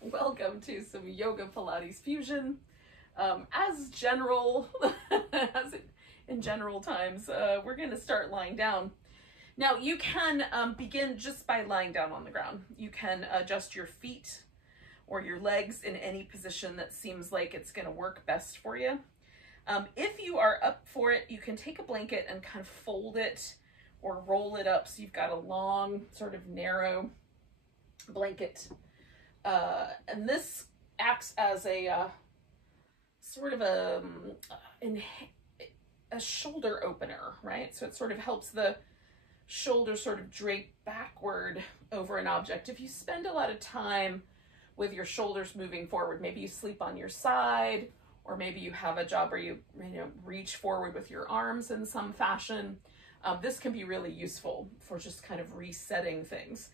Welcome to some yoga Pilates fusion. As general, in general times, we're going to start lying down. Now you can begin just by lying down on the ground. You can adjust your feet or your legs in any position that seems like it's going to work best for you. If you are up for it, you can take a blanket and kind of fold it or roll it up so you've got a long, sort of narrow blanket. And this acts as a sort of a shoulder opener, right? So it sort of helps the shoulder sort of drape backward over an object. If you spend a lot of time with your shoulders moving forward, maybe you sleep on your side, or maybe you have a job where you reach forward with your arms in some fashion, this can be really useful for just kind of resetting things.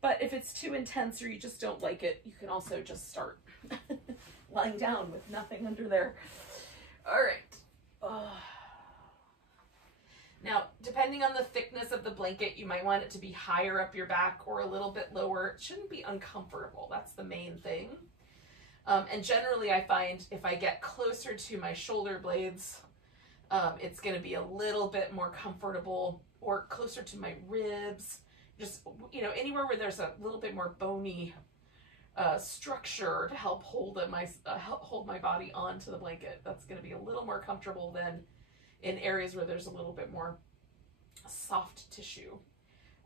But if it's too intense or you just don't like it, you can also just start lying down with nothing under there. All right. Now, depending on the thickness of the blanket, you might want it to be higher up your back or a little bit lower. It shouldn't be uncomfortable. That's the main thing. And generally, I find if I get closer to my shoulder blades, it's going to be a little bit more comfortable, or closer to my ribs. Just, anywhere where there's a little bit more bony structure to help hold my body onto the blanket. That's going to be a little more comfortable than in areas where there's a little bit more soft tissue.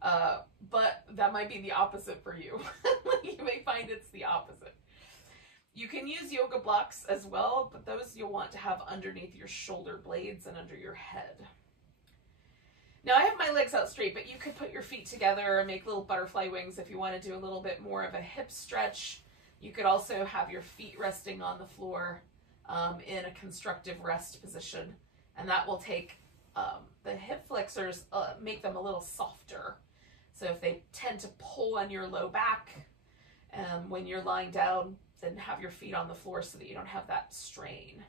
But that might be the opposite for you. You may find it's the opposite. You can use yoga blocks as well, but those you'll want to have underneath your shoulder blades and under your head. Now I have my legs out straight, but you could put your feet together and make little butterfly wings if you want to do a little bit more of a hip stretch. You could also have your feet resting on the floor in a constructive rest position, and that will take the hip flexors, make them a little softer. So if they tend to pull on your low back when you're lying down, then have your feet on the floor so that you don't have that strain.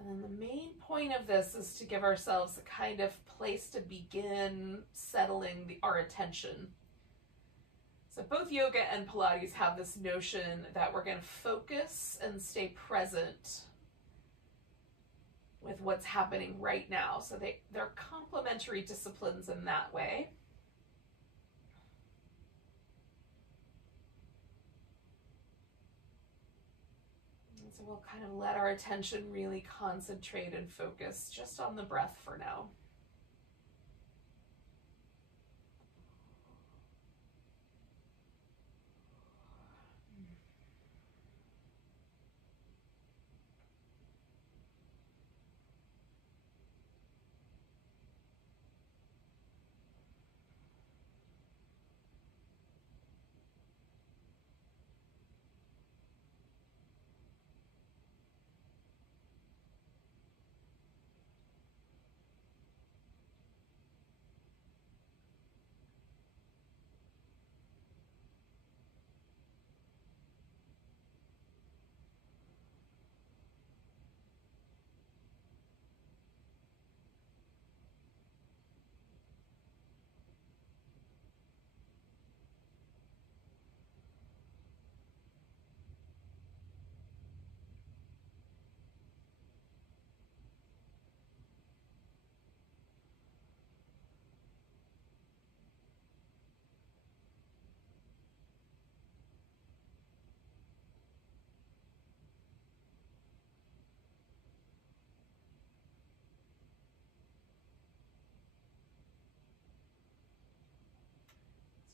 And then the main point of this is to give ourselves a kind of place to begin settling our attention. So both yoga and Pilates have this notion that we're going to focus and stay present with what's happening right now. So they're complementary disciplines in that way. So we'll kind of let our attention really concentrate and focus just on the breath for now.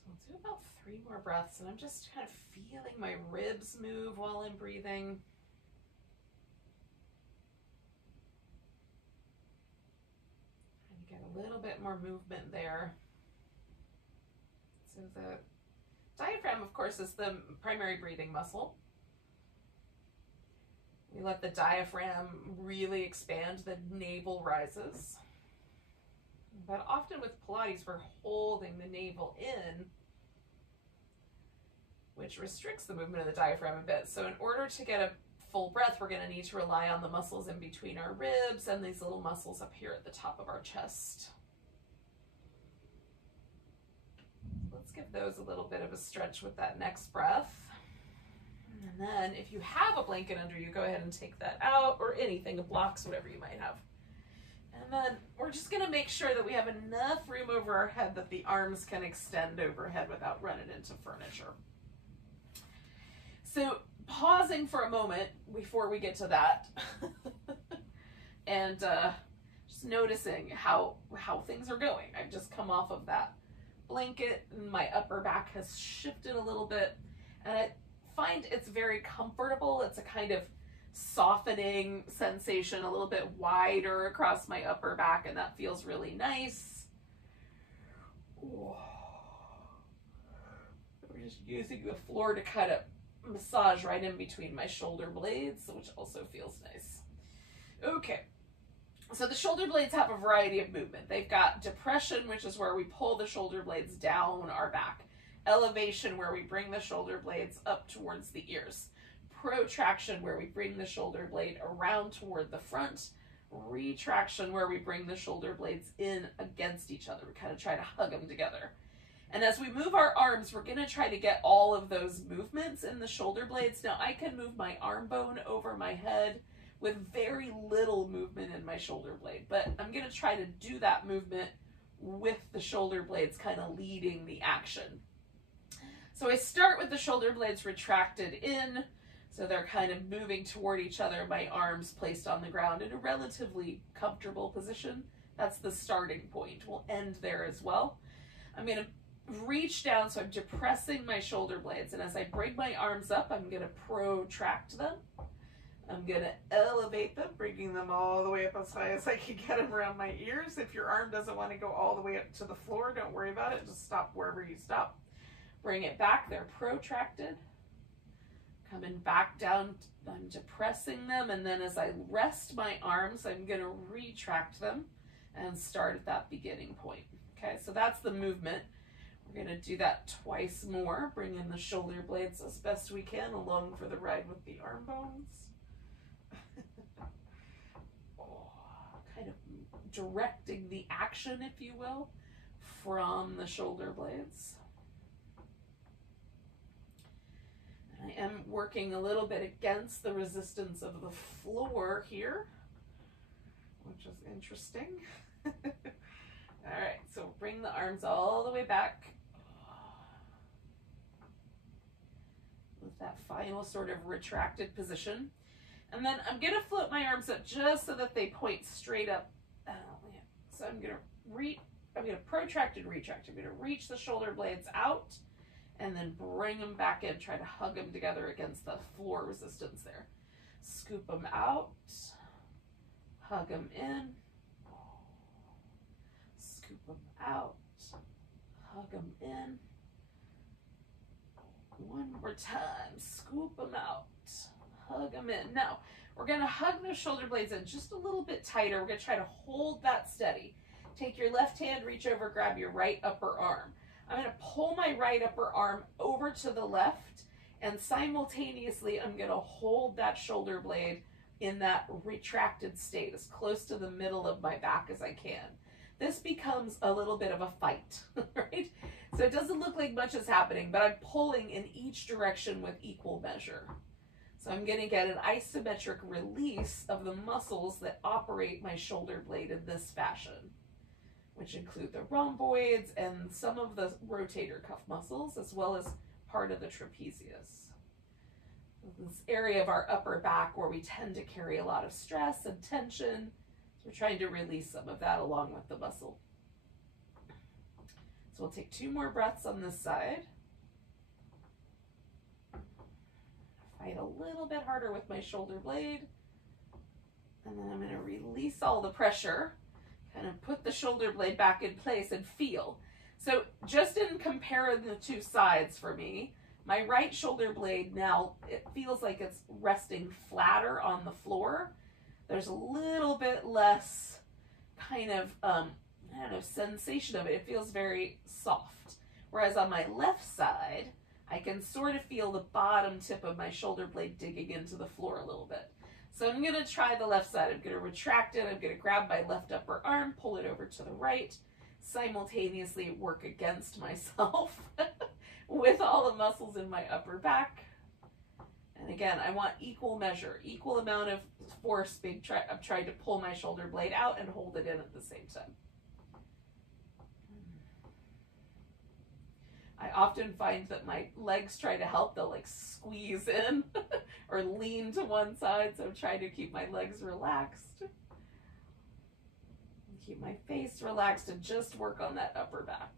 I'll do about 3 more breaths, and I'm just kind of feeling my ribs move while I'm breathing. Trying to get a little bit more movement there. So the diaphragm, of course, is the primary breathing muscle. We let the diaphragm really expand, the navel rises. But often with Pilates, we're holding the navel in, which restricts the movement of the diaphragm a bit. So in order to get a full breath, we're going to need to rely on the muscles in between our ribs and these little muscles up here at the top of our chest. let's give those a little bit of a stretch with that next breath. And then if you have a blanket under you, go ahead and take that out, or anything, blocks, whatever you might have. And then we're just gonna make sure that we have enough room over our head that the arms can extend overhead without running into furniture. So pausing for a moment before we get to that and just noticing how things are going. I've just come off of that blanket and my upper back has shifted a little bit, and I find it's very comfortable. It's a kind of softening sensation, a little bit wider across my upper back, and that feels really nice. We're just using the floor to kind of massage right in between my shoulder blades, which also feels nice. Okay, so the shoulder blades have a variety of movement. They've got depression, which is where we pull the shoulder blades down our back. Elevation, where we bring the shoulder blades up towards the ears. Protraction, where we bring the shoulder blade around toward the front. Retraction, where we bring the shoulder blades in against each other. We kind of try to hug them together. And as we move our arms, we're going to try to get all of those movements in the shoulder blades. Now, I can move my arm bone over my head with very little movement in my shoulder blade, but I'm going to try to do that movement with the shoulder blades kind of leading the action. So I start with the shoulder blades retracted in, so they're kind of moving toward each other, my arms placed on the ground in a relatively comfortable position. That's the starting point. We'll end there as well. I'm going to reach down, so I'm depressing my shoulder blades, and as I bring my arms up, I'm going to protract them. I'm going to elevate them, bringing them all the way up as high as I can get them around my ears. If your arm doesn't want to go all the way up to the floor, don't worry about it. Just stop wherever you stop. Bring it back. They're protracted. Coming back down, I'm depressing them, and then as I rest my arms, I'm going to retract them and start at that beginning point. Okay, so that's the movement. We're going to do that twice more. Bring in the shoulder blades as best we can along for the ride with the arm bones. Kind of directing the action, if you will, from the shoulder blades. And I am working a little bit against the resistance of the floor here, which is interesting. All right, so bring the arms all the way back with that final sort of retracted position. And then I'm going to float my arms up just so that they point straight up. So I'm going to protract and retract. I'm going to reach the shoulder blades out and then bring them back in, try to hug them together against the floor resistance there. Scoop them out, hug them in, scoop them out, hug them in. One more time, scoop them out, hug them in. Now, we're going to hug those shoulder blades in just a little bit tighter. We're going to try to hold that steady. Take your left hand, reach over, grab your right upper arm. I'm going to pull my right upper arm over to the left, and simultaneously I'm going to hold that shoulder blade in that retracted state as close to the middle of my back as I can. This becomes a little bit of a fight, right? So it doesn't look like much is happening, but I'm pulling in each direction with equal measure. So I'm going to get an isometric release of the muscles that operate my shoulder blade in this fashion, which include the rhomboids and some of the rotator cuff muscles, as well as part of the trapezius. This area of our upper back where we tend to carry a lot of stress and tension. So we're trying to release some of that along with the muscle. So we'll take 2 more breaths on this side. Fight a little bit harder with my shoulder blade. And then I'm going to release all the pressure, kind of put the shoulder blade back in place and feel. So just in comparing the 2 sides for me, my right shoulder blade now, it feels like it's resting flatter on the floor. There's a little bit less kind of, I don't know, sensation of it. It feels very soft. Whereas on my left side, I can sort of feel the bottom tip of my shoulder blade digging into the floor a little bit. So I'm going to try the left side. I'm going to retract it. I'm going to grab my left upper arm, pull it over to the right, simultaneously work against myself with all the muscles in my upper back. And again, I want equal measure, equal amount of force I'm trying to pull my shoulder blade out and hold it in at the same time. I often find that my legs try to help. They'll like squeeze in or lean to one side. So I'm trying to keep my legs relaxed. Keep my face relaxed and just work on that upper back.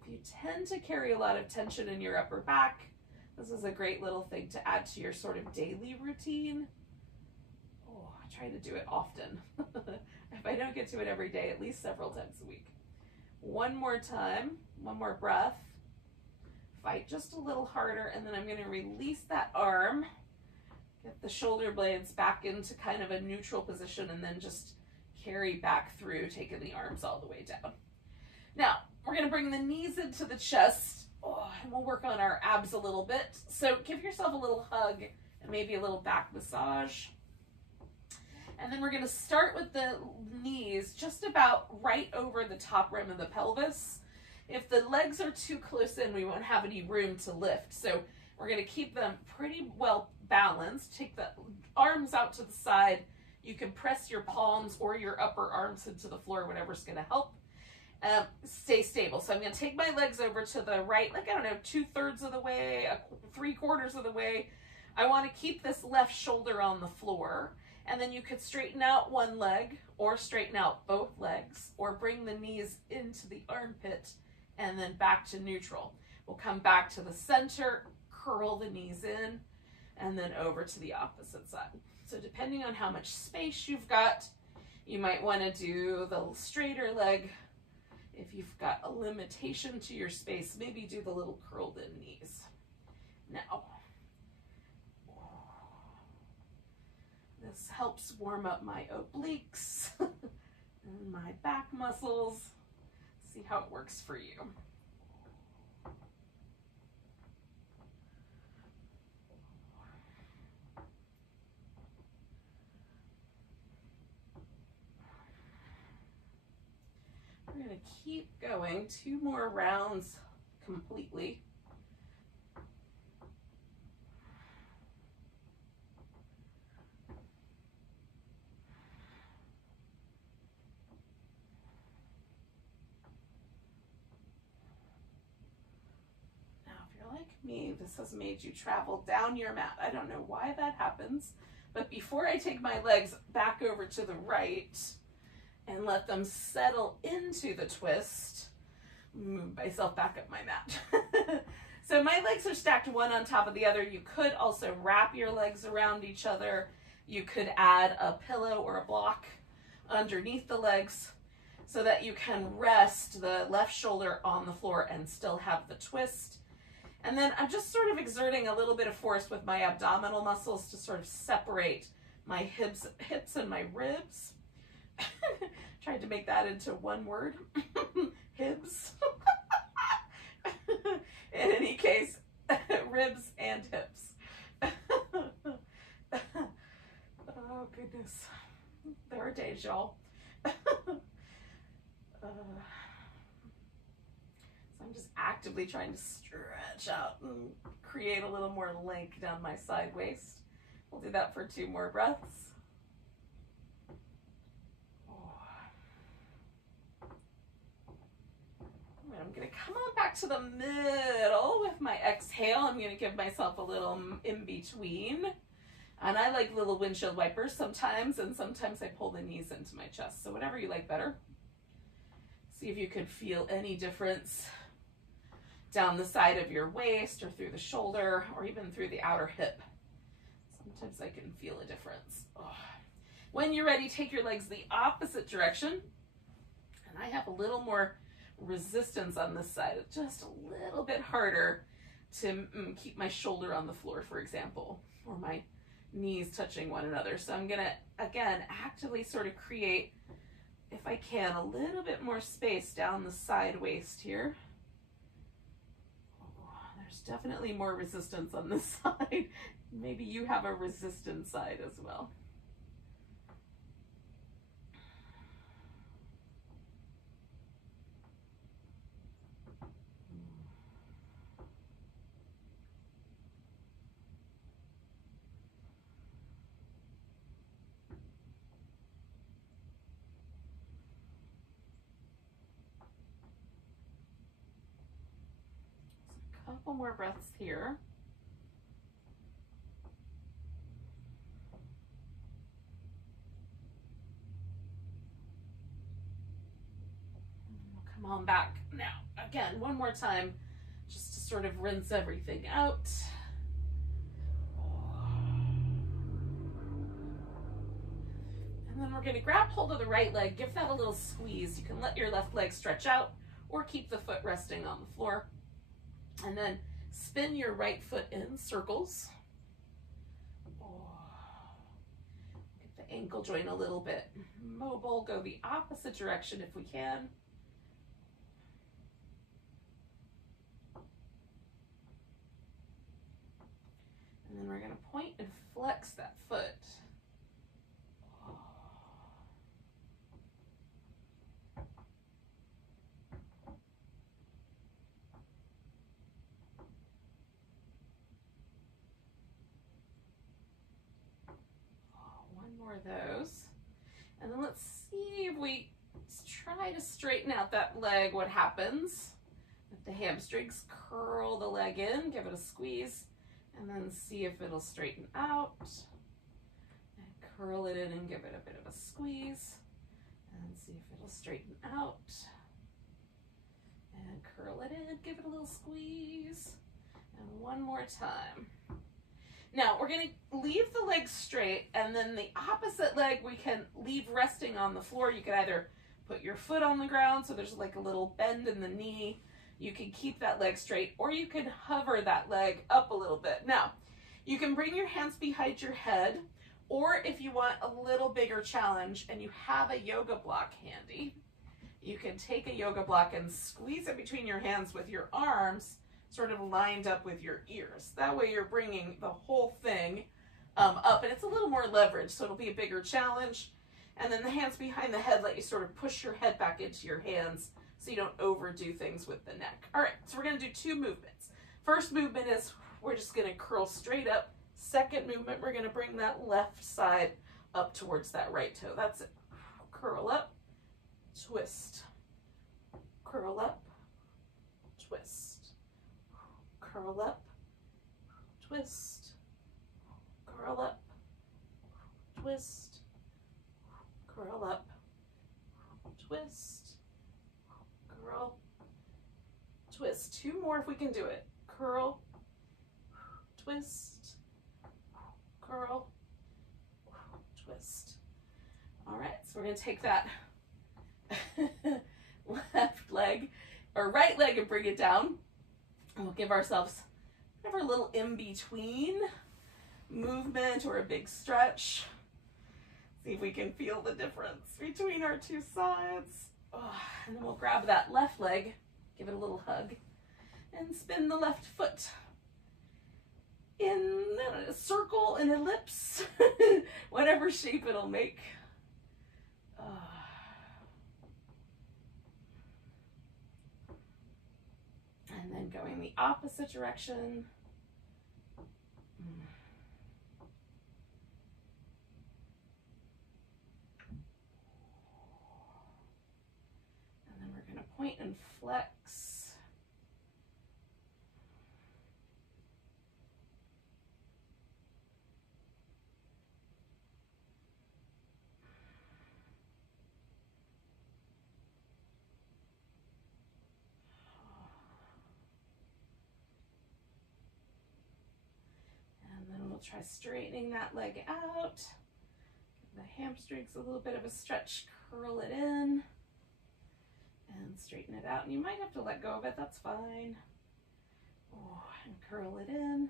If you tend to carry a lot of tension in your upper back, this is a great little thing to add to your sort of daily routine. Oh, I try to do it often. If I don't get to it every day, at least several times a week. One more time, one more breath. Fight just a little harder, and then I'm going to release that arm, get the shoulder blades back into kind of a neutral position, and then just carry back through, taking the arms all the way down. Now, we're going to bring the knees into the chest, and we'll work on our abs a little bit. So give yourself a little hug and maybe a little back massage. And then we're going to start with the knees just about right over the top rim of the pelvis. If the legs are too close in, we won't have any room to lift. So we're going to keep them pretty well balanced. Take the arms out to the side. You can press your palms or your upper arms into the floor, whatever's going to help. Stay stable. So I'm going to take my legs over to the right, like, I don't know, 2/3 of the way, 3/4 of the way. I want to keep this left shoulder on the floor. And then you could straighten out one leg or straighten out both legs or bring the knees into the armpit and then back to neutral. We'll come back to the center, curl the knees in, and then over to the opposite side. So depending on how much space you've got, you might want to do the straighter leg. If you've got a limitation to your space, maybe do the little curled in knees. Now, this helps warm up my obliques and my back muscles. See how it works for you. We're going to keep going 2 more rounds completely. Me, this has made you travel down your mat. I don't know why that happens, but before I take my legs back over to the right and let them settle into the twist, move myself back up my mat. So my legs are stacked one on top of the other. You could also wrap your legs around each other. You could add a pillow or a block underneath the legs so that you can rest the left shoulder on the floor and still have the twist. And then I'm just sort of exerting a little bit of force with my abdominal muscles to sort of separate my hips and my ribs. Tried to make that into one word. Hips. In any case, ribs and hips. Oh, goodness. There are days, y'all. I'm just actively trying to stretch out and create a little more length down my side waist. We'll do that for 2 more breaths. And I'm going to come on back to the middle with my exhale. I'm going to give myself a little in between. And I like little windshield wipers sometimes, and sometimes I pull the knees into my chest. So whatever you like better. See if you can feel any difference down the side of your waist or through the shoulder or even through the outer hip. Sometimes I can feel a difference. Oh. When you're ready, take your legs the opposite direction. And I have a little more resistance on this side. It's just a little bit harder to keep my shoulder on the floor, for example, or my knees touching one another. So I'm going to, again, actively sort of create, if I can, a little bit more space down the side waist here. There's definitely more resistance on this side. Maybe you have a resistant side as well. couple more breaths here. Come on back now. Again, one more time, just to sort of rinse everything out. And then we're going to grab hold of the right leg, give that a little squeeze. You can let your left leg stretch out or keep the foot resting on the floor. And then spin your right foot in circles. Get the ankle joint a little bit mobile. Go the opposite direction if we can. And then we're going to point and flex that foot. One more of those. And then let's see if we try to straighten out that leg, what happens. If the hamstrings, curl the leg in, give it a squeeze. And then see if it'll straighten out. And curl it in and give it a bit of a squeeze. And see if it'll straighten out. And curl it in, give it a little squeeze. And one more time. Now we're going to leave the leg straight, and then the opposite leg we can leave resting on the floor. You can either put your foot on the ground so there's like a little bend in the knee. You can keep that leg straight, or you can hover that leg up a little bit. Now, you can bring your hands behind your head, or if you want a little bigger challenge and you have a yoga block handy, you can take a yoga block and squeeze it between your hands with your arms sort of lined up with your ears. That way you're bringing the whole thing up, and it's a little more leverage, so it'll be a bigger challenge. And then the hands behind the head let you sort of push your head back into your hands so you don't overdo things with the neck. All right, so we're going to do two movements. First movement is we're just going to curl straight up. Second movement, we're going to bring that left side up towards that right toe. That's it. Curl up, twist, curl up, twist, curl up, twist, curl up, twist, curl up, twist, curl, twist. Two more if we can do it. Curl, twist, curl, twist. All right, so we're going to take that left leg or right leg and bring it down. And we'll give ourselves a little in-between movement or a big stretch. See if we can feel the difference between our two sides. Oh, and then we'll grab that left leg, give it a little hug, and spin the left foot in a circle, an ellipse, whatever shape it'll make. And then going the opposite direction. And then we're going to point and flex. Try straightening that leg out. Give the hamstrings a little bit of a stretch, curl it in, and straighten it out. And you might have to let go of it, that's fine. Oh, and curl it in.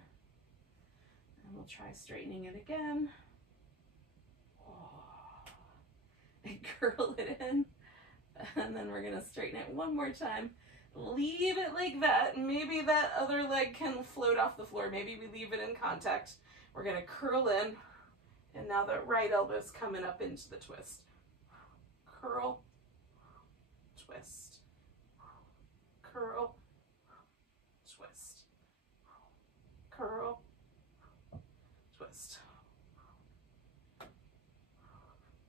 And we'll try straightening it again. Oh, and curl it in. And then we're gonna straighten it one more time. Leave it like that. Maybe that other leg can float off the floor. Maybe we leave it in contact. We're going to curl in, and now the right elbow's coming up into the twist. Curl, twist, curl, twist, curl, twist.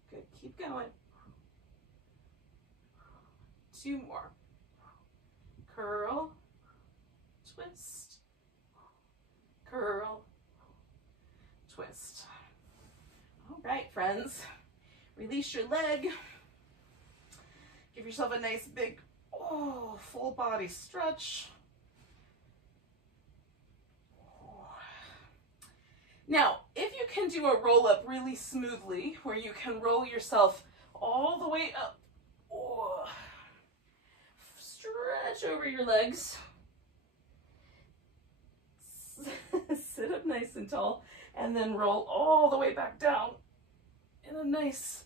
Good, keep going. Two more. Curl, twist, curl, twist. All right, friends, release your leg. Give yourself a nice big, full body stretch. Now, if you can do a roll up really smoothly, where you can roll yourself all the way up, stretch over your legs, sit up nice and tall, and then roll all the way back down in a nice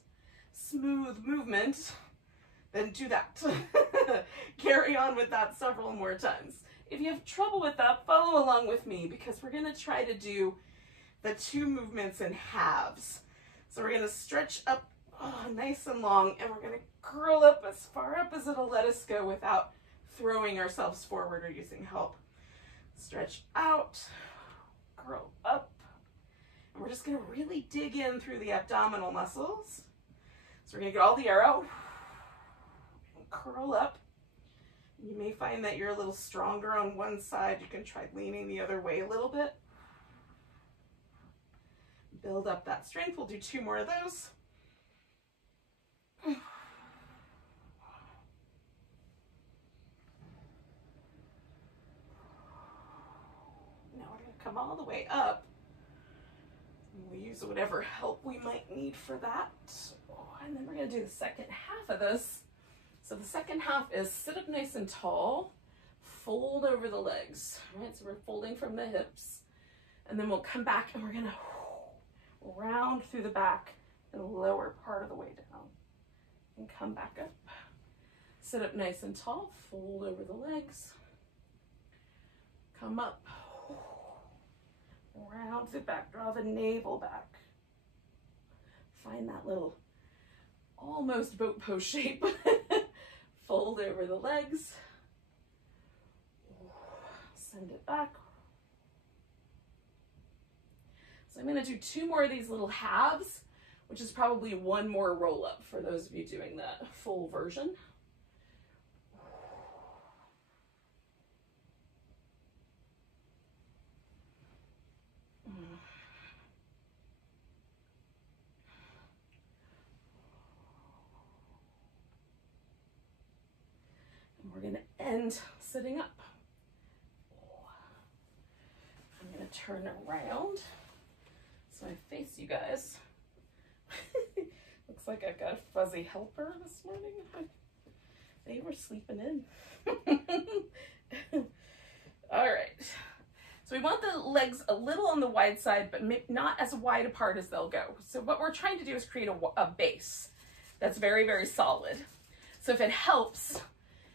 smooth movement, then do that. Carry on with that several more times. If you have trouble with that, follow along with me, because we're going to try to do the two movements in halves. So we're going to stretch up nice and long, and we're going to curl up as far up as it'll let us go without throwing ourselves forward or using help. Stretch out, curl up, and we're just going to really dig in through the abdominal muscles. So we're going to get all the air out and curl up. You may find that you're a little stronger on one side. You can try leaning the other way a little bit. Build up that strength. We'll do two more of those. Now we're going to come all the way up. We'll use whatever help we might need for that. And then we're going to do the second half of this. So the second half is sit up nice and tall, fold over the legs. Right? So we're folding from the hips. And then we'll come back and we're going to round through the back and lower part of the way down and come back up. Sit up nice and tall, fold over the legs, come up, round through the back, draw the navel back. Find that little almost boat pose shape. Fold over the legs, send it back. So I'm going to do two more of these little halves, which is probably one more roll up for those of you doing the full version. And we're going to end sitting up. I'm going to turn around so I face you guys. Looks like I've got a fuzzy helper this morning. They were sleeping in. All right. So we want the legs a little on the wide side, but not as wide apart as they'll go. So what we're trying to do is create a base that's very, very solid. So if it helps,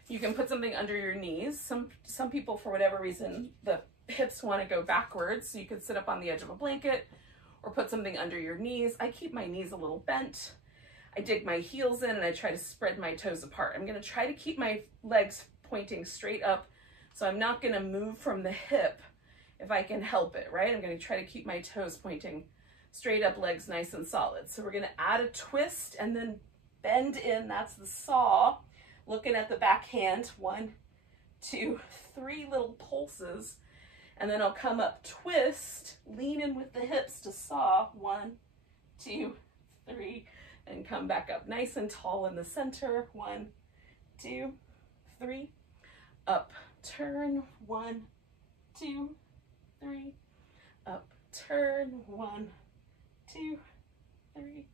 you can put something under your knees. Some people, for whatever reason, the hips want to go backwards. So you could sit up on the edge of a blanket or put something under your knees. I keep my knees a little bent. I dig my heels in and I try to spread my toes apart. I'm going to try to keep my legs pointing straight up. So I'm not going to move from the hip if I can help it, right? I'm going to try to keep my toes pointing straight up, legs nice and solid. So we're going to add a twist and then bend in. That's the saw. Looking at the back hand, 1, 2, 3 little pulses. And then I'll come up, twist, lean in with the hips to saw, 1, 2, 3, and come back up nice and tall in the center, 1, 2, 3, up, turn, 1, 2, 3, up, turn, 1, 2, 3,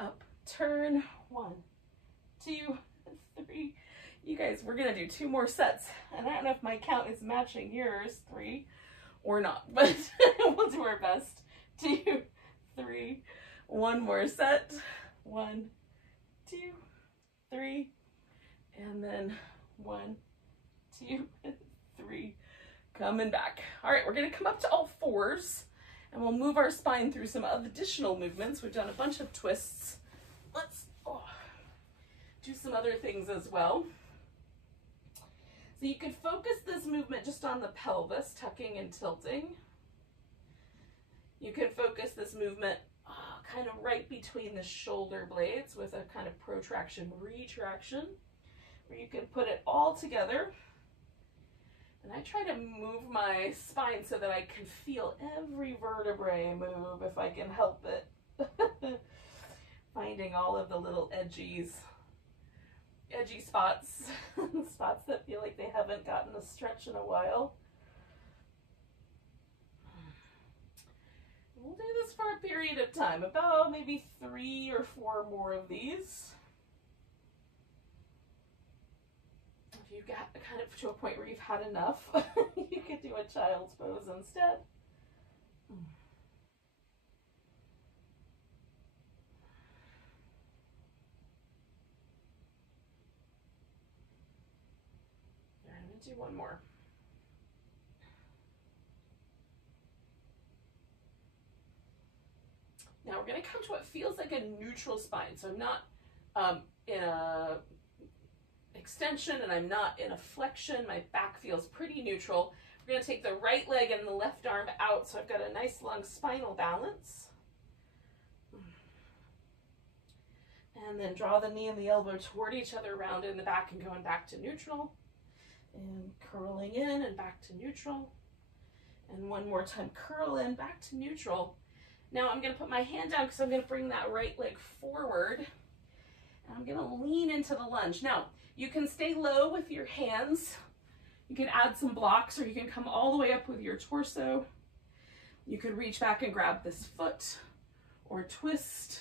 up, turn, 1, 2, 3. You guys, we're gonna do 2 more sets, and I don't know if my count is matching yours, 3 or not, but we'll do our best. 2, 3, 1 more set, 1, 2, 3, and then 1, 2, 3, coming back. All right, we're gonna come up to all fours, and we'll move our spine through some additional movements. We've done a bunch of twists. Let's do some other things as well. So you could focus this movement just on the pelvis, tucking and tilting. You can focus this movement kind of right between the shoulder blades with a kind of protraction, retraction, where you can put it all together. And I try to move my spine so that I can feel every vertebrae move if I can help it. Finding all of the little edgy spots, spots that feel like they haven't gotten a stretch in a while. We'll do this for a period of time, about maybe 3 or 4 more of these. If you've got kind of to a point where you've had enough, you could do a child's pose instead. I'm going to do one more. Now we're going to come to what feels like a neutral spine. So I'm not in a extension and I'm not in a flexion. My back feels pretty neutral. We're going to take the right leg and the left arm out, so I've got a nice long spinal balance. And then draw the knee and the elbow toward each other, round in the back and going back to neutral. And curling in and back to neutral. And one more time, curl in, back to neutral. Now I'm going to put my hand down because I'm going to bring that right leg forward. And I'm going to lean into the lunge. Now, you can stay low with your hands. You can add some blocks, or you can come all the way up with your torso. You could reach back and grab this foot or twist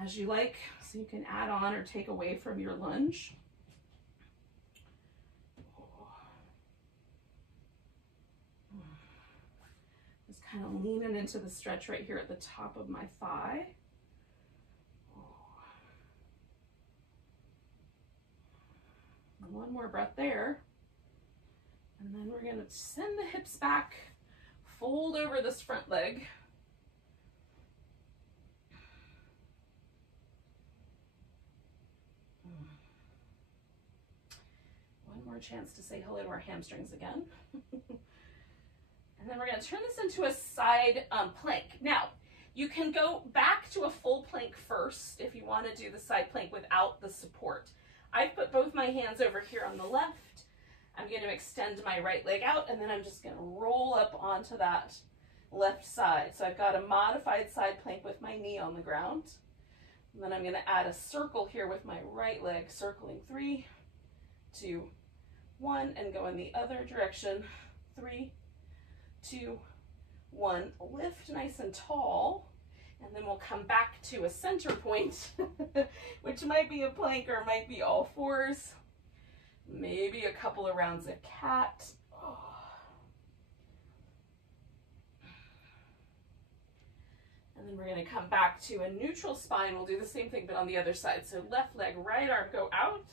as you like. So you can add on or take away from your lunge. Just kind of leaning into the stretch right here at the top of my thigh. One more breath there. And then we're going to send the hips back, fold over this front leg. One more chance to say hello to our hamstrings again. And then we're going to turn this into a side plank. Now, you can go back to a full plank first if you want to do the side plank without the support. I've put both my hands over here on the left. I'm going to extend my right leg out, and then I'm just going to roll up onto that left side. So I've got a modified side plank with my knee on the ground. And then I'm going to add a circle here with my right leg, circling 3, 2, 1, and go in the other direction. 3, 2, 1. Lift nice and tall. And then we'll come back to a center point, which might be a plank or might be all fours. Maybe a couple of rounds of cat. Oh. And then we're going to come back to a neutral spine. We'll do the same thing, but on the other side. So left leg, right arm, go out.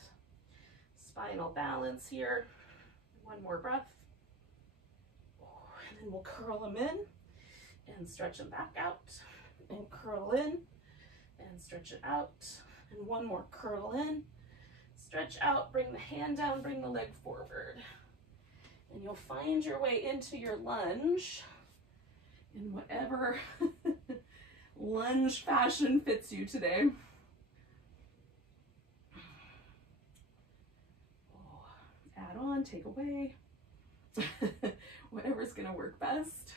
Spinal balance here. One more breath. And then we'll curl them in and stretch them back out. And curl in and stretch it out. And one more, curl in, stretch out, bring the hand down, bring the leg forward. And you'll find your way into your lunge in whatever lunge fashion fits you today. Add on, take away, whatever's gonna work best.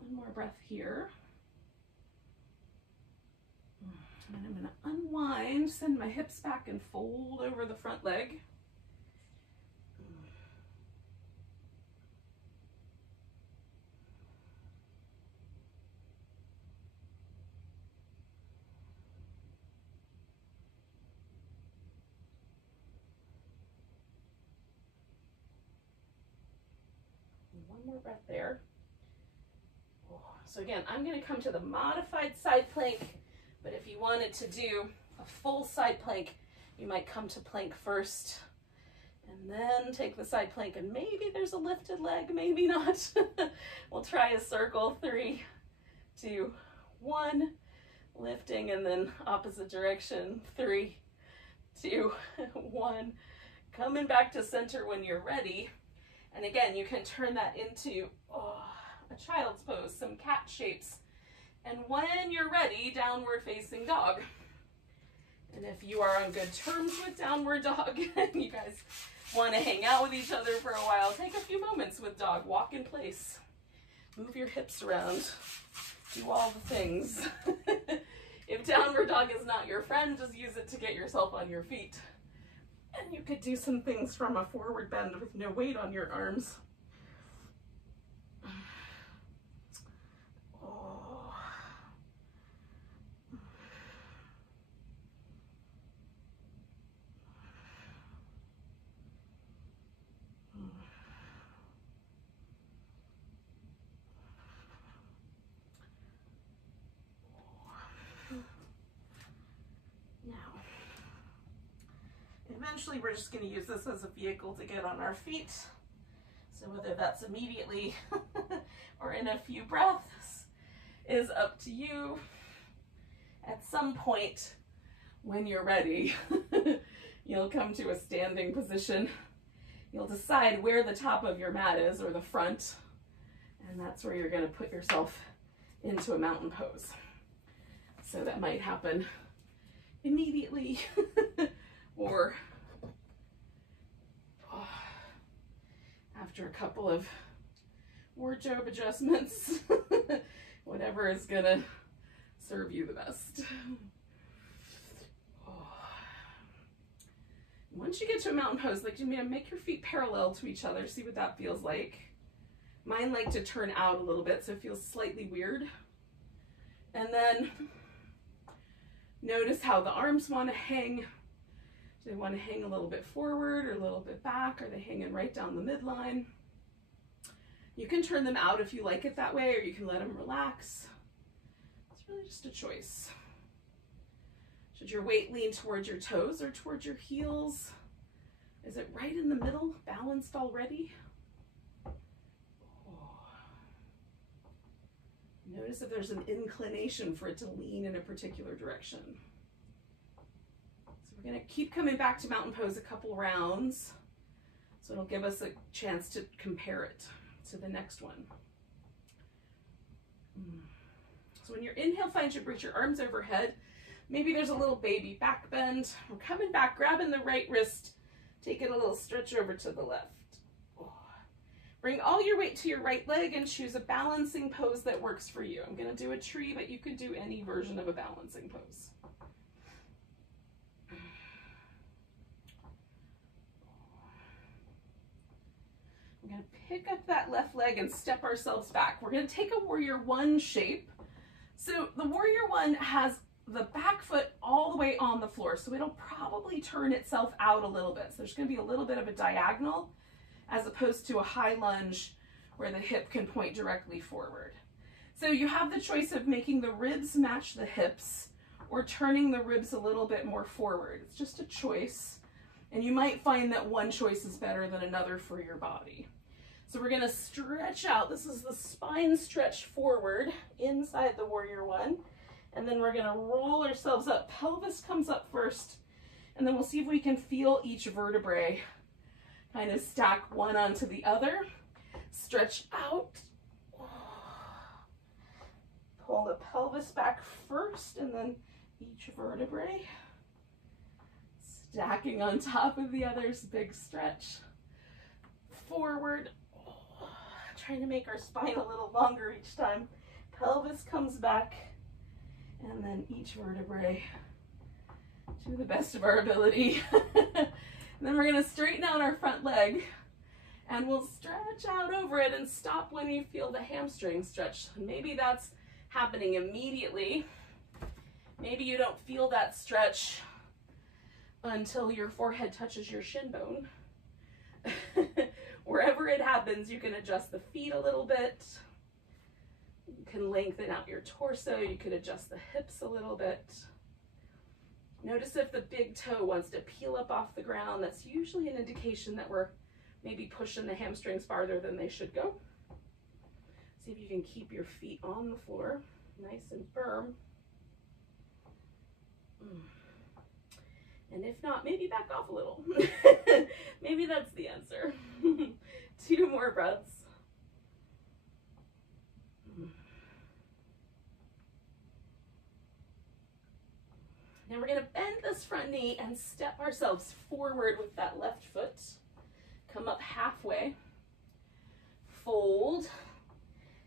One more breath here. And I'm going to unwind, send my hips back and fold over the front leg. One more breath there. So again, I'm going to come to the modified side plank, but if you wanted to do a full side plank, you might come to plank first and then take the side plank, and maybe there's a lifted leg, maybe not. We'll try a circle. 3, 2, 1, lifting, and then opposite direction. 3, 2, 1, coming back to center when you're ready. And again, you can turn that into a child's pose, some cat shapes. And when you're ready, downward facing dog. And if you are on good terms with downward dog and you guys want to hang out with each other for a while, take a few moments with dog. Walk in place. Move your hips around. Do all the things. If downward dog is not your friend, just use it to get yourself on your feet. And you could do some things from a forward bend with no weight on your arms. Eventually, we're just going to use this as a vehicle to get on our feet. So whether that's immediately or in a few breaths is up to you. At some point, when you're ready, you'll come to a standing position. You'll decide where the top of your mat is, or the front, and that's where you're going to put yourself into a mountain pose. So that might happen immediately or after a couple of wardrobe adjustments, whatever is gonna serve you the best. Once you get to a mountain pose, like, make your feet parallel to each other, see what that feels like. Mine like to turn out a little bit, so it feels slightly weird. And then notice how the arms want to hang. Do they want to hang a little bit forward or a little bit back? Are they hanging right down the midline? You can turn them out if you like it that way, or you can let them relax. It's really just a choice. Should your weight lean towards your toes or towards your heels? Is it right in the middle, balanced already? Notice if there's an inclination for it to lean in a particular direction. We're going to keep coming back to mountain pose a couple rounds, so it'll give us a chance to compare it to the next one. So when your inhale finds you, bring your arms overhead. Maybe there's a little baby back bend. We're coming back, grabbing the right wrist, taking a little stretch over to the left. Bring all your weight to your right leg and choose a balancing pose that works for you. I'm going to do a tree, but you could do any version of a balancing pose. We're going to pick up that left leg and step ourselves back. We're going to take a warrior one shape. So the warrior one has the back foot all the way on the floor, so it'll probably turn itself out a little bit. So there's going to be a little bit of a diagonal, as opposed to a high lunge where the hip can point directly forward. So you have the choice of making the ribs match the hips or turning the ribs a little bit more forward. It's just a choice. And you might find that one choice is better than another for your body. So we're gonna stretch out. This is the spine stretch forward inside the warrior one. And then we're gonna roll ourselves up. Pelvis comes up first. And then we'll see if we can feel each vertebrae kind of stack one onto the other. Stretch out. Pull the pelvis back first, and then each vertebrae stacking on top of the others. Big stretch. Forward. Trying to make our spine a little longer each time. Pelvis comes back, and then each vertebrae to the best of our ability. And then we're going to straighten out our front leg, and we'll stretch out over it and stop when you feel the hamstring stretch. Maybe that's happening immediately. Maybe you don't feel that stretch until your forehead touches your shin bone. Wherever it happens, you can adjust the feet a little bit. You can lengthen out your torso. You could adjust the hips a little bit. Notice if the big toe wants to peel up off the ground. That's usually an indication that we're maybe pushing the hamstrings farther than they should go. See if you can keep your feet on the floor, nice and firm. And if not, maybe back off a little. Maybe that's the answer. 2 more breaths. Now we're going to bend this front knee and step ourselves forward with that left foot. Come up halfway, fold,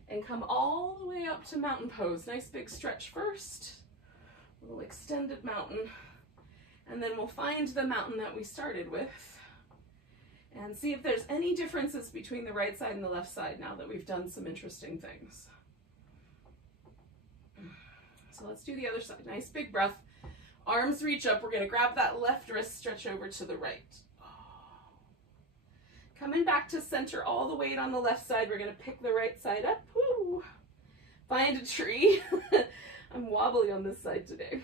and come all the way up to mountain pose. Nice big stretch first, a little extended mountain, and then we'll find the mountain that we started with and see if there's any differences between the right side and the left side now that we've done some interesting things. So let's do the other side. Nice big breath. Arms reach up. We're going to grab that left wrist, stretch over to the right. Coming back to center, all the weight on the left side. We're going to pick the right side up. Woo. Find a tree. I'm wobbly on this side today.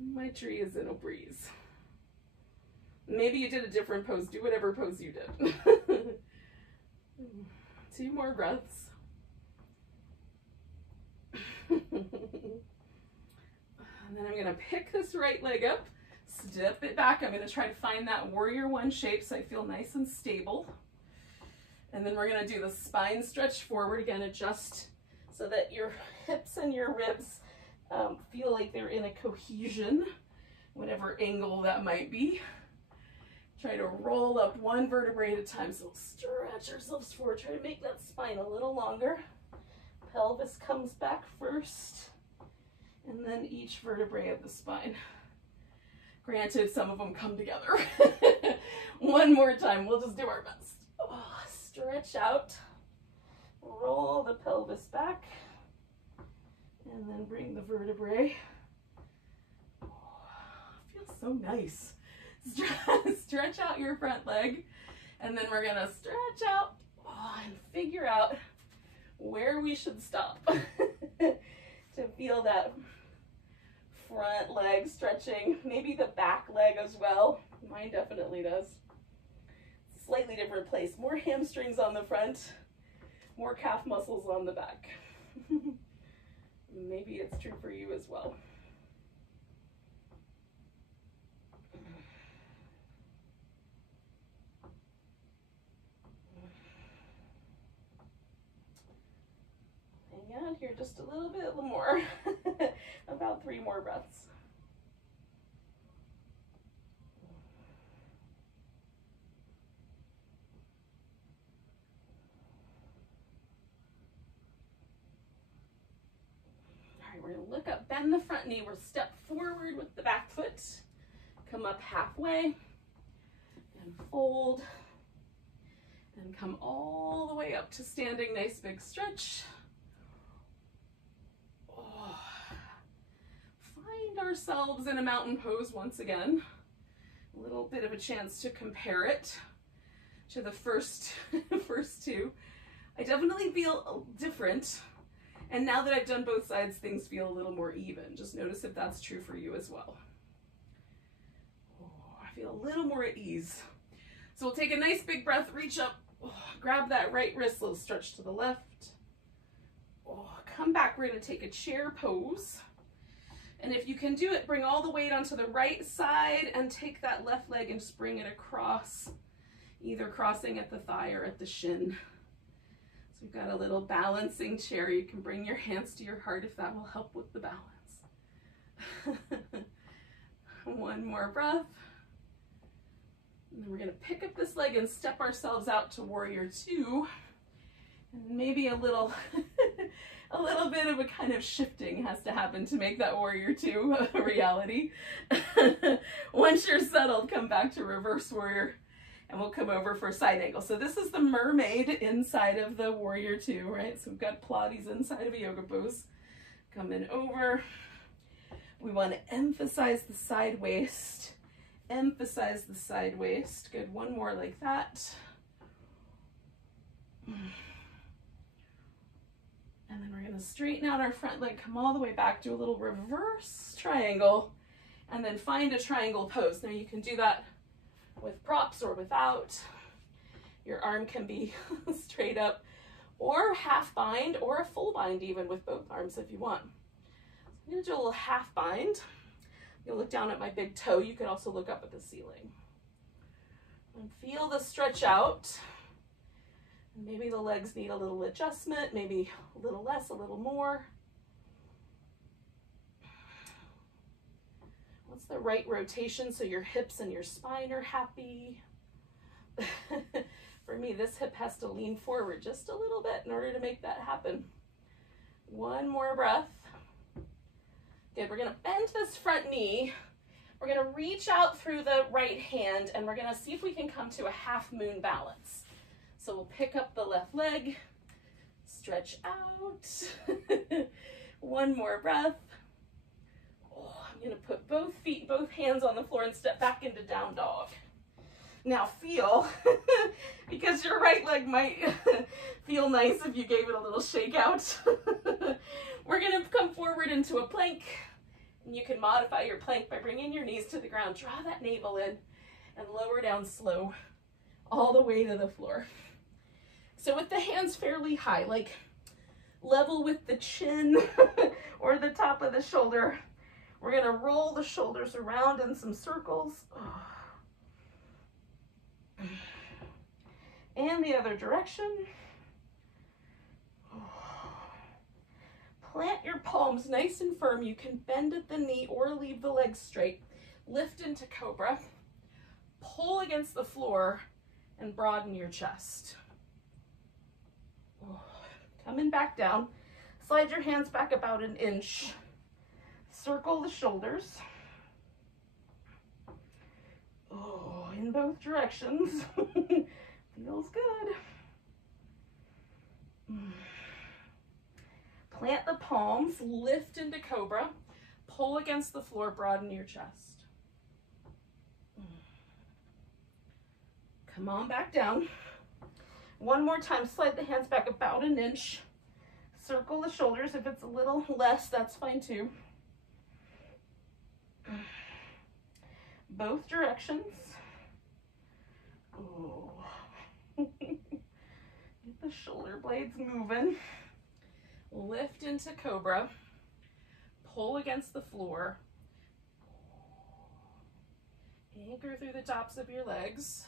My tree is in a breeze. Maybe you did a different pose. Do whatever pose you did. 2 more breaths. And then I'm going to pick this right leg up, step it back. I'm going to try to find that warrior 1 shape so I feel nice and stable. And then we're going to do the spine stretch forward. Again, adjust so that your hips and your ribs feel like they're in a cohesion, whatever angle that might be. Try to roll up 1 vertebrae at a time. So we'll stretch ourselves forward. Try to make that spine a little longer. Pelvis comes back first, and then each vertebrae of the spine. Granted, some of them come together. 1 more time, we'll just do our best. Oh, stretch out, roll the pelvis back, and then bring the vertebrae. Oh, feels so nice. Stretch out your front leg, and then we're gonna stretch out and figure out where we should stop to feel that front leg stretching, maybe the back leg as well. Mine definitely does. Slightly different place, more hamstrings on the front, more calf muscles on the back. Maybe it's true for you as well. Hang on here just a little bit more. About 3 more breaths. All right, we're going to look up, bend the front knee. We'll step forward with the back foot. Come up halfway and fold. And come all the way up to standing. Nice big stretch. Ourselves in a mountain pose once again. A little bit of a chance to compare it to the first 2. I definitely feel different, and now that I've done both sides, things feel a little more even. Just notice if that's true for you as well. Oh, I feel a little more at ease. So we'll take a nice big breath, reach up, grab that right wrist, little stretch to the left. Come back, we're going to take a chair pose. And if you can do it, bring all the weight onto the right side and take that left leg and just bring it across, either crossing at the thigh or at the shin. So we've got a little balancing chair. You can bring your hands to your heart if that will help with the balance. 1 more breath. And then we're going to pick up this leg and step ourselves out to warrior 2. And maybe a little a little bit of a kind of shifting has to happen to make that warrior 2 a reality. Once you're settled, come back to reverse warrior and we'll come over for side angle. So this is the mermaid inside of the warrior 2, right? So we've got Pilates inside of a yoga pose. Coming over. We want to emphasize the side waist. Emphasize the side waist. Good, 1 more like that. And then we're going to straighten out our front leg, come all the way back, do a little reverse triangle, and then find a triangle pose. Now you can do that with props or without. Your arm can be straight up, or half bind, or a full bind even with both arms if you want. So I'm going to do a little half bind. You'll look down at my big toe. You can also look up at the ceiling. And feel the stretch out. And maybe the legs need a little adjustment, maybe a little less, a little more. What's the right rotation so your hips and your spine are happy? For me, this hip has to lean forward just a little bit in order to make that happen. One more breath. Good, we're gonna bend this front knee. We're gonna reach out through the right hand and we're gonna see if we can come to a half moon balance. So we'll pick up the left leg, stretch out. One more breath. Oh, I'm gonna put both feet, both hands on the floor and step back into down dog. Now feel, because your right leg might feel nice if you gave it a little shake out. We're gonna come forward into a plank, and you can modify your plank by bringing your knees to the ground. Draw that navel in and lower down slow, all the way to the floor. So with the hands fairly high, like level with the chin or the top of the shoulder, we're gonna roll the shoulders around in some circles. And the other direction. Plant your palms nice and firm. You can bend at the knee or leave the legs straight. Lift into cobra. Pull against the floor and broaden your chest. Coming back down. Slide your hands back about an inch. Circle the shoulders. Oh, in both directions. Feels good. Plant the palms, lift into cobra, pull against the floor, broaden your chest. Come on back down. One more time, slide the hands back about an inch. Circle the shoulders. If it's a little less, that's fine too. Both directions. Oh. Get the shoulder blades moving. Lift into cobra. Pull against the floor. Anchor through the tops of your legs.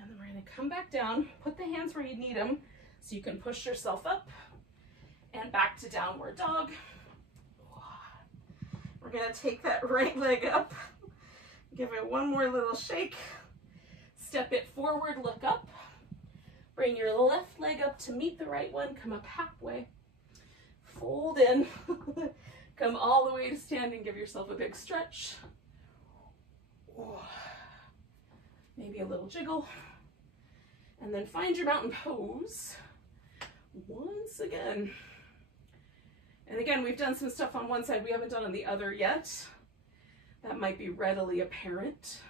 And then we're going to come back down. Put the hands where you need them so you can push yourself up. And back to downward dog. We're going to take that right leg up. Give it one more little shake. Step it forward, look up. Bring your left leg up to meet the right one. Come up halfway. Fold in. Come all the way to standing. Give yourself a big stretch. Maybe a little jiggle. And then find your mountain pose once again. And again, we've done some stuff on one side we haven't done on the other yet. That might be readily apparent.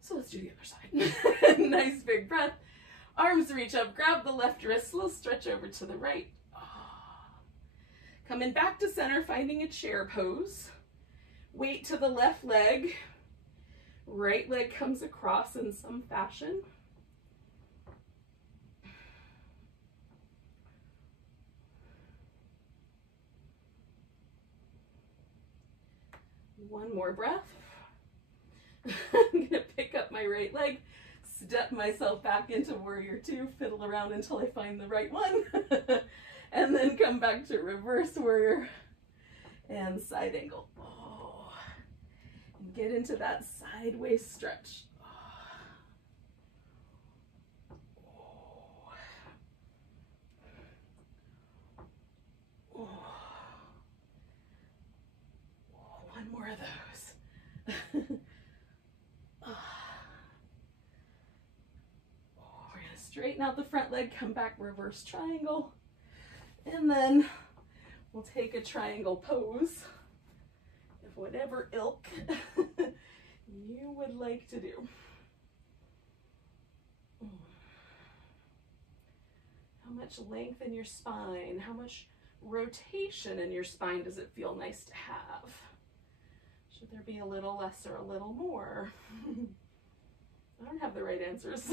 So let's do the other side. Nice big breath. Arms reach up, grab the left wrist, little stretch over to the right. Coming back to center, finding a chair pose. Weight to the left leg. Right leg comes across in some fashion. One more breath. I'm gonna pick up my right leg, step myself back into warrior two, fiddle around until I find the right one, and then come back to reverse warrior and side angle. Oh. And get into that sideways stretch. Oh. One more of those. We're going to straighten out the front leg, come back, reverse triangle, and then we'll take a triangle pose of whatever ilk you would like to do. How much length in your spine? How much rotation in your spine does it feel nice to have? Should there be a little less or a little more? I don't have the right answers.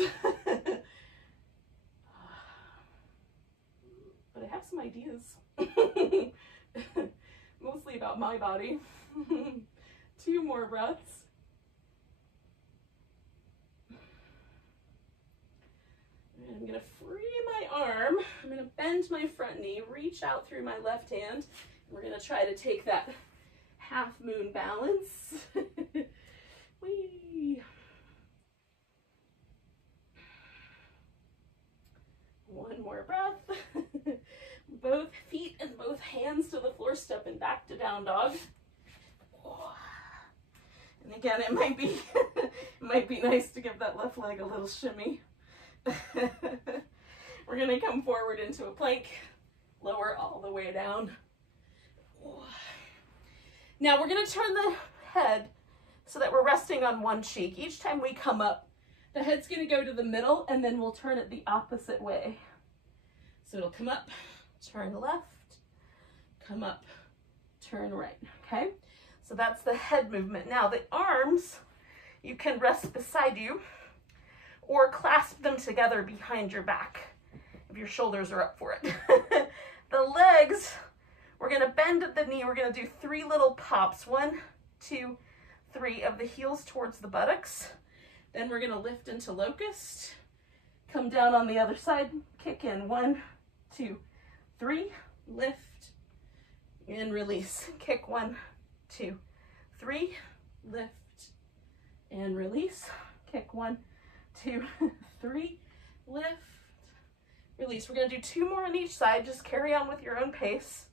But I have some ideas. Mostly about my body. 2 more breaths. And I'm gonna free my arm. I'm gonna bend my front knee, reach out through my left hand. And we're gonna try to take that half moon balance. Whee! One more breath. Both feet and both hands to the floor, stepping back to down dog. And again, it might be it might be nice to give that left leg a little shimmy. We're gonna come forward into a plank, lower all the way down. Now we're gonna turn the head so that we're resting on one cheek. Each time we come up, the head's gonna go to the middle, and then we'll turn it the opposite way. So it'll come up, turn left, come up, turn right, okay? So that's the head movement. Now the arms, you can rest beside you or clasp them together behind your back if your shoulders are up for it. The legs, we're gonna bend at the knee. We're gonna do 3 little pops. 1, 2, 3 of the heels towards the buttocks. Then we're gonna lift into locust, come down on the other side, kick in 1, 2, 3, lift and release. Kick 1, 2, 3, lift and release. Kick 1, 2, 3, lift, release. We're gonna do 2 more on each side. Just carry on with your own pace.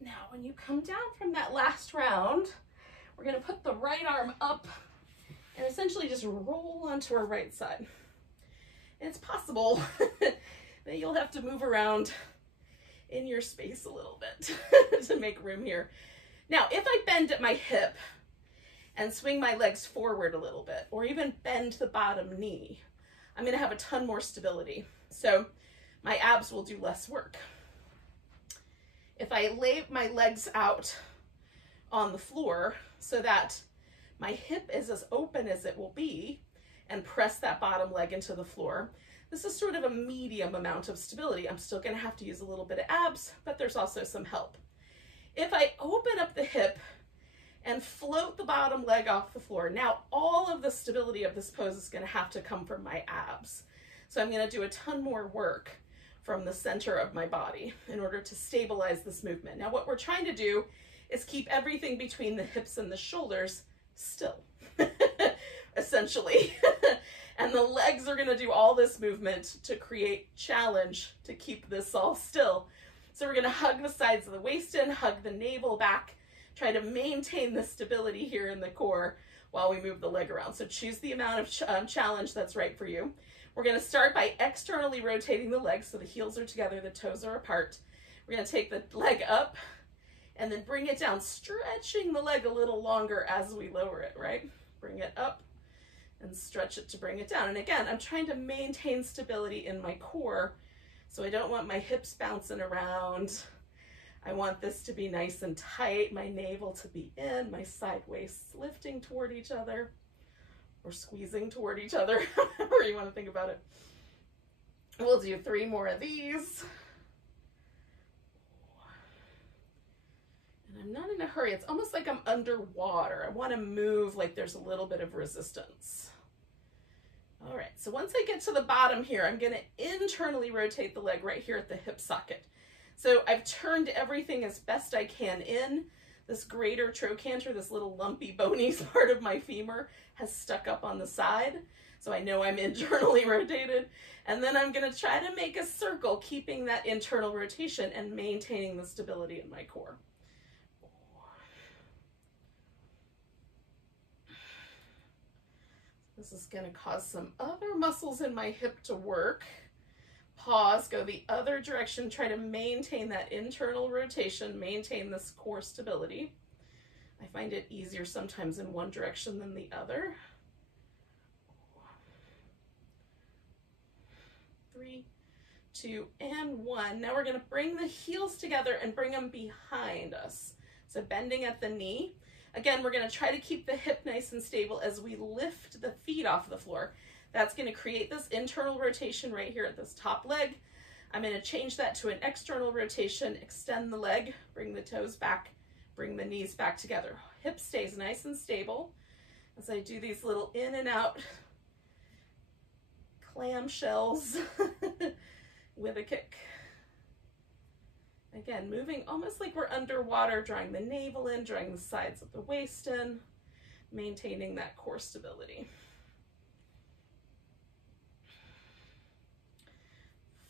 Now, when you come down from that last round, we're gonna put the right arm up and essentially just roll onto our right side. And it's possible that you'll have to move around in your space a little bit to make room here. Now, if I bend at my hip and swing my legs forward a little bit, or even bend the bottom knee, I'm gonna have a ton more stability. So my abs will do less work. If I lay my legs out on the floor so that my hip is as open as it will be and press that bottom leg into the floor, this is sort of a medium amount of stability. I'm still gonna have to use a little bit of abs, but there's also some help. If I open up the hip and float the bottom leg off the floor, now all of the stability of this pose is gonna have to come from my abs. So I'm gonna do a ton more work from the center of my body in order to stabilize this movement. Now what we're trying to do is keep everything between the hips and the shoulders still, essentially. And the legs are gonna do all this movement to create challenge to keep this all still. So we're gonna hug the sides of the waist in, hug the navel back, try to maintain the stability here in the core while we move the leg around. So choose the amount of challenge that's right for you. We're gonna start by externally rotating the legs so the heels are together, the toes are apart. We're gonna take the leg up and then bring it down, stretching the leg a little longer as we lower it, right? Bring it up and stretch it to bring it down. And again, I'm trying to maintain stability in my core, so I don't want my hips bouncing around. I want this to be nice and tight, my navel to be in, my side waists lifting toward each other, or squeezing toward each other, however you want to think about it. We'll do 3 more of these. And I'm not in a hurry. It's almost like I'm underwater. I want to move like there's a little bit of resistance. All right, so once I get to the bottom here, I'm gonna internally rotate the leg right here at the hip socket. So I've turned everything as best I can in. This greater trochanter, this little lumpy bony part of my femur, has stuck up on the side. So I know I'm internally rotated. And then I'm gonna try to make a circle, keeping that internal rotation and maintaining the stability in my core. This is gonna cause some other muscles in my hip to work. Pause, go the other direction, try to maintain that internal rotation, maintain this core stability. I find it easier sometimes in one direction than the other. 3, 2, and 1. Now we're gonna bring the heels together and bring them behind us. So bending at the knee. Again, we're gonna try to keep the hip nice and stable as we lift the feet off the floor. That's going to create this internal rotation right here at this top leg. I'm going to change that to an external rotation, extend the leg, bring the toes back, bring the knees back together. Hip stays nice and stable as I do these little in and out clamshells with a kick. Again, moving almost like we're underwater, drawing the navel in, drawing the sides of the waist in, maintaining that core stability.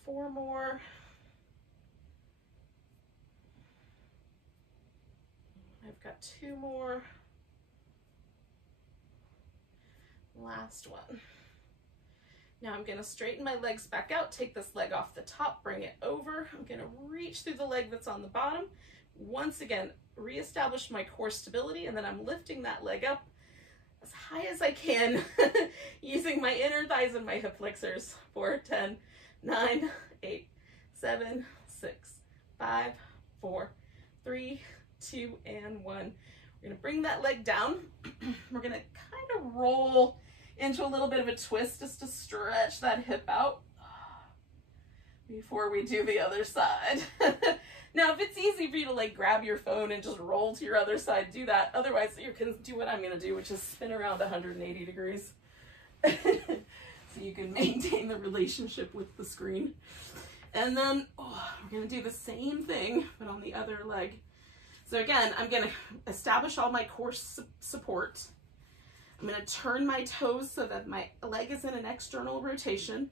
4 more. I've got 2 more. Last one. Now I'm going to straighten my legs back out, take this leg off the top, bring it over. I'm going to reach through the leg that's on the bottom. Once again, reestablish my core stability, and then I'm lifting that leg up as high as I can using my inner thighs and my hip flexors. 4, 10, 9, 8, 7, 6, 5, 4, 3, 2, and 1. We're going to bring that leg down. We're going to kind of roll into a little bit of a twist just to stretch that hip out before we do the other side. Now, if it's easy for you to like grab your phone and just roll to your other side, do that. Otherwise, you can do what I'm going to do, which is spin around 180 degrees. So you can maintain the relationship with the screen. And then we're going to do the same thing, but on the other leg. So again, I'm going to establish all my core support. I'm going to turn my toes so that my leg is in an external rotation.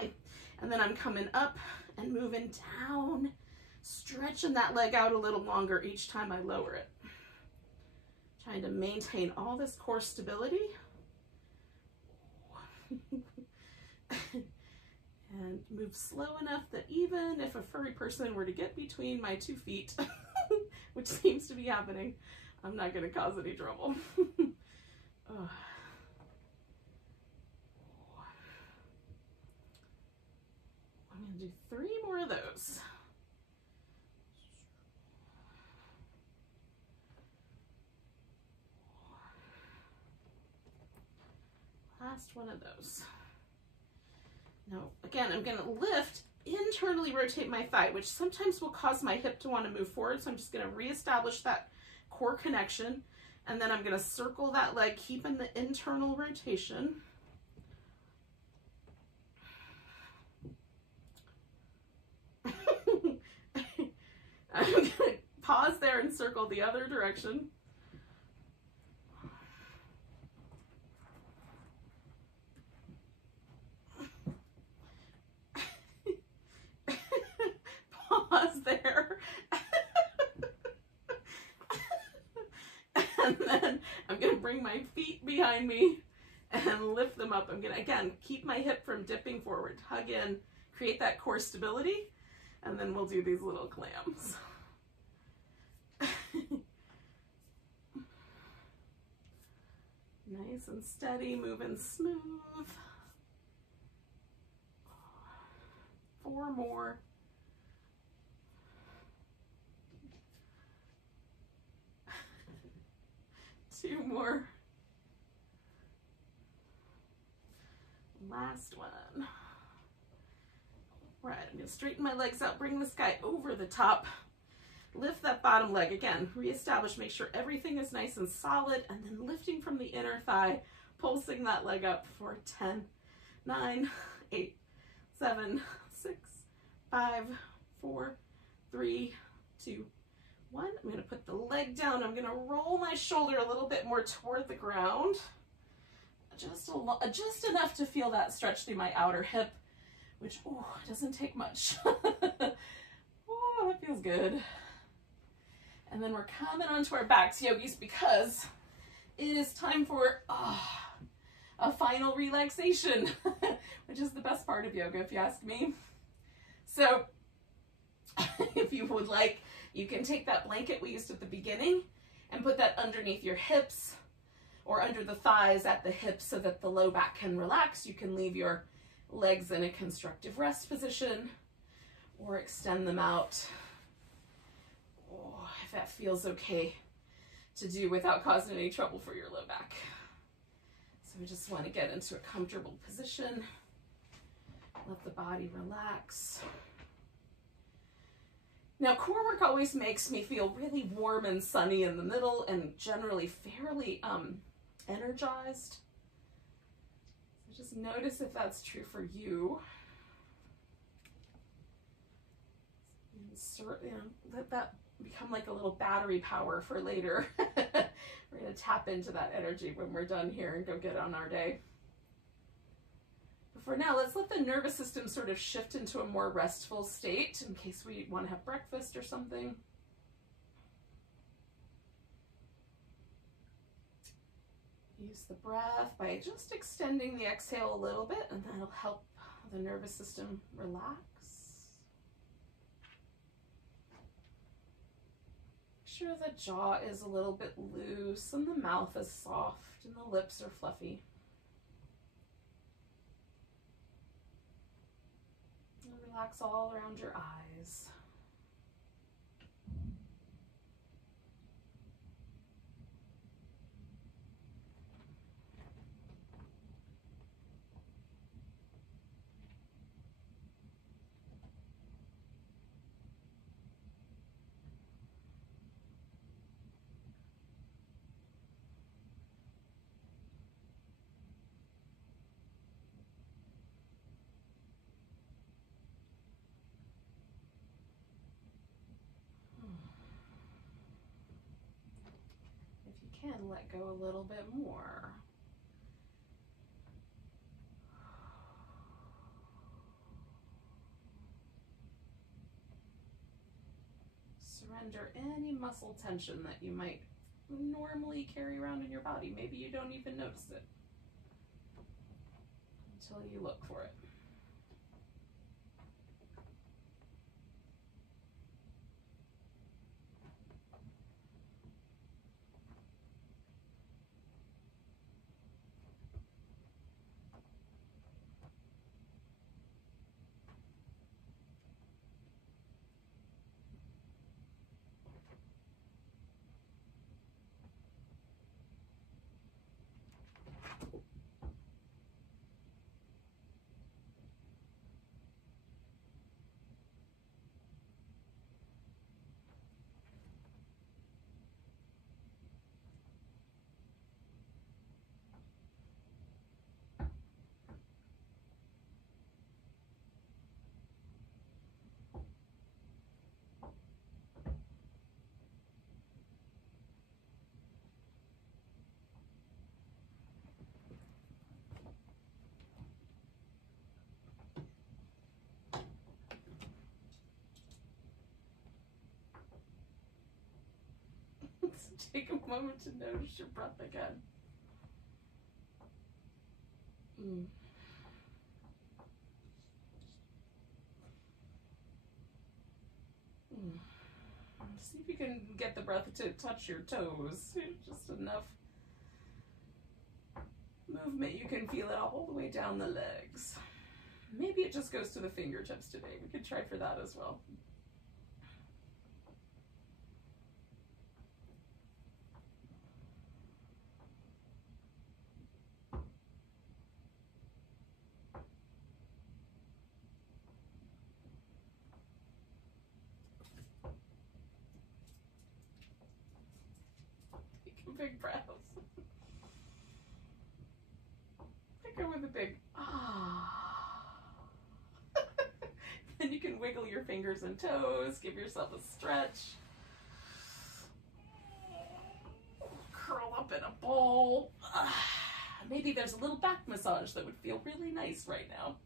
And then I'm coming up and moving down, stretching that leg out a little longer each time I lower it. Trying to maintain all this core stability. And move slow enough that even if a furry person were to get between my 2 feet, which seems to be happening, I'm not going to cause any trouble. I'm going to do 3 more of those. Last one of those. Now, again, I'm going to lift, internally rotate my thigh, which sometimes will cause my hip to want to move forward. So I'm just going to reestablish that core connection. And then I'm going to circle that leg, keeping the internal rotation. I'm going to pause there and circle the other direction. Pause there. And then I'm going to bring my feet behind me and lift them up. I'm going to, again, keep my hip from dipping forward. Hug in, create that core stability, and then we'll do these little clams. Nice and steady, moving smooth. 4 more. Two more. Last one. Right, I'm going to straighten my legs out, bring this guy over the top, lift that bottom leg again, reestablish, make sure everything is nice and solid, and then lifting from the inner thigh, pulsing that leg up for 10, 9, 8, 7, 6, 5, 4, 3, 2, 1. I'm going to put the leg down. I'm going to roll my shoulder a little bit more toward the ground, just enough to feel that stretch through my outer hip, which doesn't take much. That feels good. And then we're coming onto our backs, yogis, because it is time for a final relaxation, which is the best part of yoga, if you ask me. So if you would like, you can take that blanket we used at the beginning and put that underneath your hips or under the thighs at the hips so that the low back can relax. You can leave your legs in a constructive rest position or extend them out. If that feels okay to do without causing any trouble for your low back. So we just want to get into a comfortable position. Let the body relax. Now, core work always makes me feel really warm and sunny in the middle and generally fairly energized. So just notice if that's true for you. Insert, let that become like a little battery power for later. We're going to tap into that energy when we're done here and go get on our day. But for now, let's let the nervous system sort of shift into a more restful state in case we want to have breakfast or something. Use the breath by just extending the exhale a little bit, and that'll help the nervous system relax. Make sure the jaw is a little bit loose and the mouth is soft and the lips are fluffy. And relax all around your eyes. Can let go a little bit more. Surrender any muscle tension that you might normally carry around in your body. Maybe you don't even notice it until you look for it. Take a moment to notice your breath again. See if you can get the breath to touch your toes. Just enough movement you can feel it all the way down the legs. Maybe it just goes to the fingertips today. We could try for that as well. Big breaths. Go with a big ah. Then you can wiggle your fingers and toes, give yourself a stretch. Curl up in a ball. Maybe there's a little back massage that would feel really nice right now.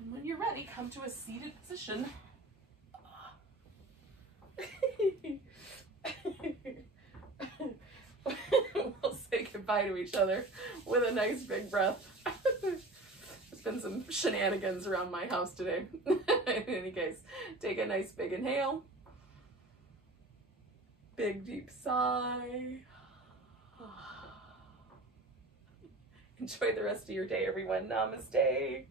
And when you're ready, come to a seated position. We'll say goodbye to each other with a nice big breath. There's been some shenanigans around my house today. In any case, take a nice big inhale. Big deep sigh. Enjoy the rest of your day, everyone. Namaste.